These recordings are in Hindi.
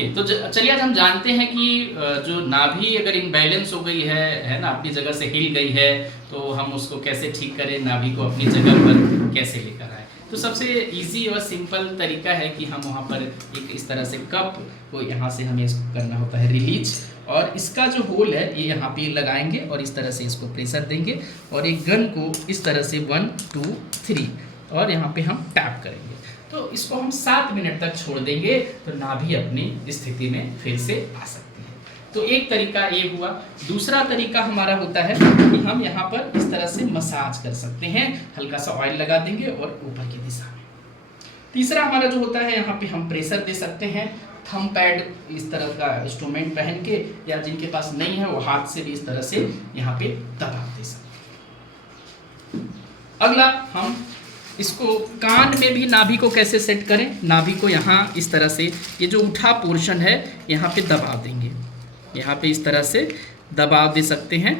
ओके, तो चलिए आज हम जानते हैं कि जो नाभि अगर इम्बैलेंस हो गई है ना, अपनी जगह से हिल गई है, तो हम उसको कैसे ठीक करें, नाभि को अपनी जगह पर कैसे लेकर आए। तो सबसे इजी और सिंपल तरीका है कि हम वहाँ पर एक इस तरह से कप को यहाँ से हमें इसको करना होता है रिलीज, और इसका जो होल है ये यहाँ पे लगाएंगे और इस तरह से इसको प्रेशर देंगे और एक गन को इस तरह से 1 2 3 और यहाँ पे हम टैप करेंगे। तो इसको हम 7 मिनट तक छोड़ देंगे तो नाभि अपनी स्थिति में फिर से आ सकती है। तो एक तरीका ये हुआ। दूसरा तरीका हमारा होता है कि हम यहाँ पर इस तरह से मसाज कर सकते हैं, हल्का सा ऑयल लगा देंगे और ऊपर की दिशा में। तीसरा हमारा जो होता है, यहाँ पे हम प्रेशर दे सकते हैं, थंब पैड इस तरह का इंस्ट्रूमेंट पहन के, या जिनके पास नहीं है वो हाथ से भी इस तरह से यहाँ पे दबाव दे सकते हैं। अगला हम इसको कान में भी नाभि को कैसे सेट करें। नाभि को यहाँ इस तरह से, ये जो उठा पोर्शन है यहाँ पे दबाव देंगे, यहाँ पे इस तरह से दबाव दे सकते हैं।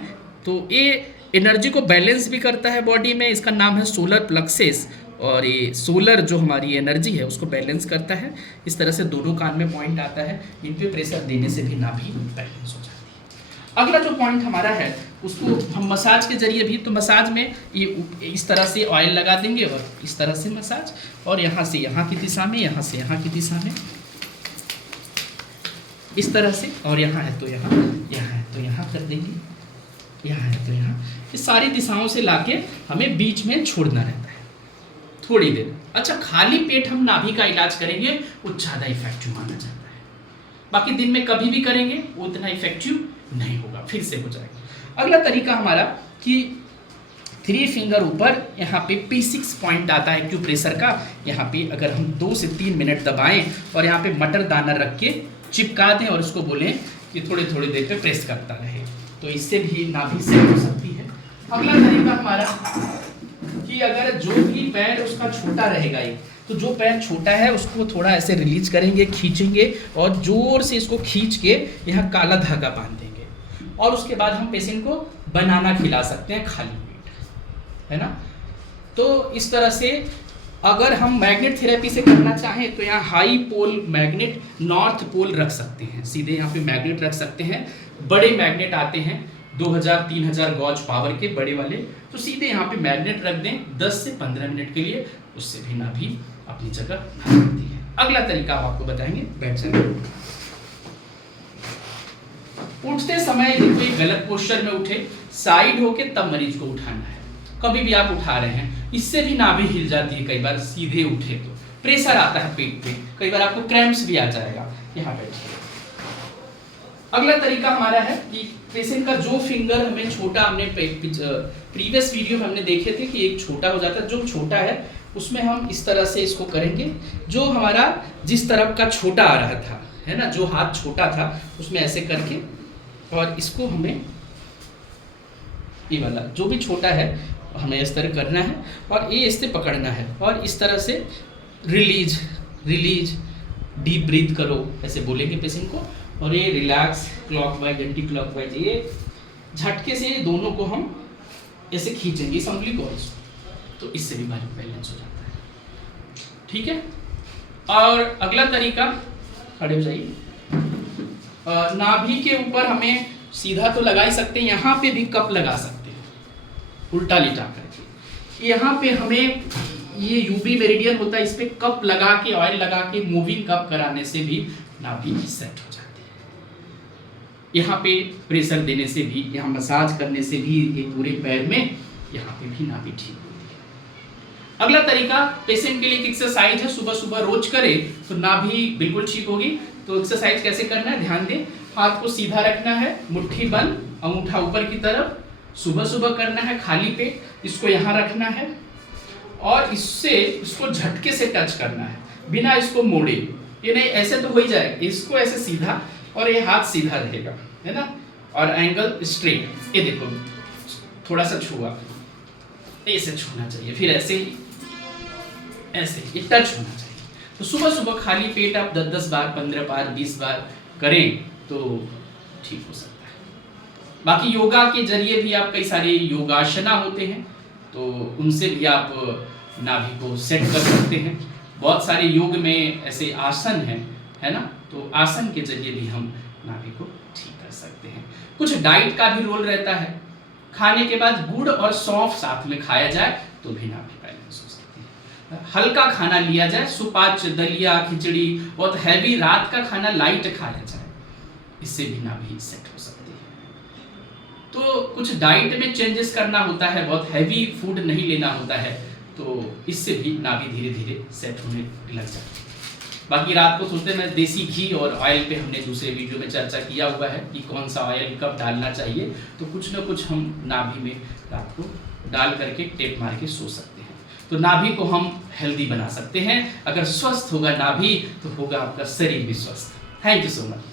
तो ये एनर्जी को बैलेंस भी करता है बॉडी में, इसका नाम है सोलर प्लेक्सस, और ये सोलर जो हमारी एनर्जी है उसको बैलेंस करता है। इस तरह से दोनों कान में पॉइंट आता है, इन पे प्रेशर देने से भी नाभि बैलेंस हो जाती है। अगला जो पॉइंट हमारा है उसको हम मसाज के जरिए भी, तो मसाज में ये इस तरह से ऑयल लगा देंगे और इस तरह से मसाज, और यहाँ से यहाँ की दिशा में, यहाँ से यहाँ की दिशा में इस तरह से, और यहाँ है तो यहाँ, यहाँ है तो यहाँ कर देंगे, यहाँ है तो यहाँ। इस सारी दिशाओं से लाके हमें बीच में छोड़ना रहता है थोड़ी देर। अच्छा, खाली पेट हम नाभि का इलाज करेंगे वो ज़्यादा इफेक्टिव माना जाता है। बाकी दिन में कभी भी करेंगे वो उतना इफेक्टिव नहीं होगा, फिर से हो जाएगा। अगला तरीका हमारा कि 3 फिंगर ऊपर यहाँ पे P6 पॉइंट आता है एक्यूप्रेशर का, यहाँ पे अगर हम 2 से 3 मिनट दबाएं और यहाँ पे मटर दाना रख के चिपका दें और उसको बोलें कि थोड़ी थोड़ी देर पे प्रेस करता रहे, तो इससे भी नाभि सेट हो सकती है। अगला तरीका हमारा कि अगर जो भी पैर उसका छोटा रहेगा, ये तो जो पैर छोटा है उसको थोड़ा ऐसे रिलीज करेंगे, खींचेंगे और जोर से इसको खींच के यहाँ काला धागा बांध देंगे, और उसके बाद हम पेशेंट को बनाना खिला सकते हैं खाली पेट, है ना। तो इस तरह से अगर हम मैग्नेट थेरेपी से करना चाहें तो यहाँ हाई पोल मैग्नेट, नॉर्थ पोल रख सकते हैं, सीधे यहाँ पे मैग्नेट रख सकते हैं। बड़े मैग्नेट आते हैं 2000-3000 गॉज पावर के बड़े वाले, तो सीधे यहाँ पे मैग्नेट रख दें 10 से 15 मिनट के लिए, उससे भी नाभि अपनी जगह आ जाती है। अगला तरीका आप आपको बताएंगे, बैठ जाएंगे। उठते समय यदि कोई गलत पोस्चर में उठे, साइड होके तब मरीज को उठाना है। कभी भी आप उठा रहे हैं, इससे भी नाभि हिल जाती है। कई बार सीधे उठे तो प्रेशर आता है पेट पे, कई बार आपको क्रैम्प्स भी आ जाएगा। यहाँ बैठिए। अगला तरीका हमारा है कि पेशेंट का जो फिंगर हमें छोटा, हमने प्रीवियस वीडियो में हमने देखे थे कि एक छोटा हो जाता है, जो छोटा है उसमें हम इस तरह से इसको करेंगे। जो हमारा जिस तरफ का छोटा आ रहा था, है ना, जो हाथ छोटा था उसमें ऐसे करके, और इसको हमें ये वाला जो भी छोटा है हमें इस तरह करना है और ये इससे पकड़ना है, और इस तरह से रिलीज रिलीज, डीप ब्रीथ करो ऐसे बोलेंगे पेशेंट को, और ये रिलैक्स, क्लॉकवाइज एंटी क्लॉकवाइज, ये झटके से दोनों को हम ऐसे खींचेंगे इस उंगली को, तो इससे भी बैलेंस हो जाता है। ठीक है। और अगला तरीका, खड़े हो जाइए। नाभि के ऊपर हमें सीधा तो लगा ही सकते हैं, यहाँ पे भी कप लगा सकते हैं उल्टा लिटा करके। यहाँ पे हमें ये यूबी मेरिडियन होता है, इस पे कप लगा के, ऑयल लगा के मूविंग कप कराने से भी नाभि सेट हो जाती है। यहाँ पे प्रेशर देने से भी, यहाँ मसाज करने से भी एक पूरे पैर में यहाँ पे भी नाभि ठीक होती है। अगला तरीका पेशेंट के लिए एक एक्सरसाइज है, सुबह सुबह रोज करे तो नाभि बिल्कुल ठीक होगी। तो एक्सरसाइज कैसे करना है, ध्यान दें। हाथ को सीधा रखना है, मुट्ठी बंद, अंगूठा ऊपर की तरफ, सुबह सुबह करना है खाली पेट। इसको यहाँ रखना है और इससे इसको झटके से टच करना है, बिना इसको मोड़े। ये नहीं ऐसे तो हो ही जाएगा, इसको ऐसे सीधा, और ये हाथ सीधा रहेगा, है ना, और एंगल स्ट्रेट। ये देखो थोड़ा सा छुआ, ऐसे छूना चाहिए, फिर ऐसे ही, ऐसे ये टच होना चाहिए। तो सुबह सुबह खाली पेट आप 10-10 बार, 15 बार, 20 बार करें तो ठीक हो सकता है। बाकी योगा के जरिए भी आप, कई सारे योगासना होते हैं तो उनसे भी आप नाभि को सेट कर सकते हैं। बहुत सारे योग में ऐसे आसन हैं है ना। तो आसन के जरिए भी हम नाभि को ठीक कर सकते हैं। कुछ डाइट का भी रोल रहता है, खाने के बाद गुड़ और सौंफ साथ में खाया जाए तो भी नाभि बैलेंस हो सकती है। हल्का खाना लिया जाए, सुपाच्य, दलिया, खिचड़ी, बहुत हैवी रात का खाना लाइट खाया जाए, इससे भी नाभि सेट हो सकती है। तो कुछ डाइट में चेंजेस करना होता है, बहुत हैवी फूड नहीं लेना होता है, तो इससे भी नाभि धीरे धीरे सेट होने लग जाती है। बाकी रात को सोचते हैं, देसी घी और ऑयल पे हमने दूसरे वीडियो में चर्चा किया हुआ है कि कौन सा ऑयल कब डालना चाहिए, तो कुछ ना कुछ हम नाभि में रात को डाल करके टेप मार के सो सकते हैं। तो नाभि को हम हेल्दी बना सकते हैं। अगर स्वस्थ होगा नाभि तो होगा आपका शरीर भी स्वस्थ। Thank you so much.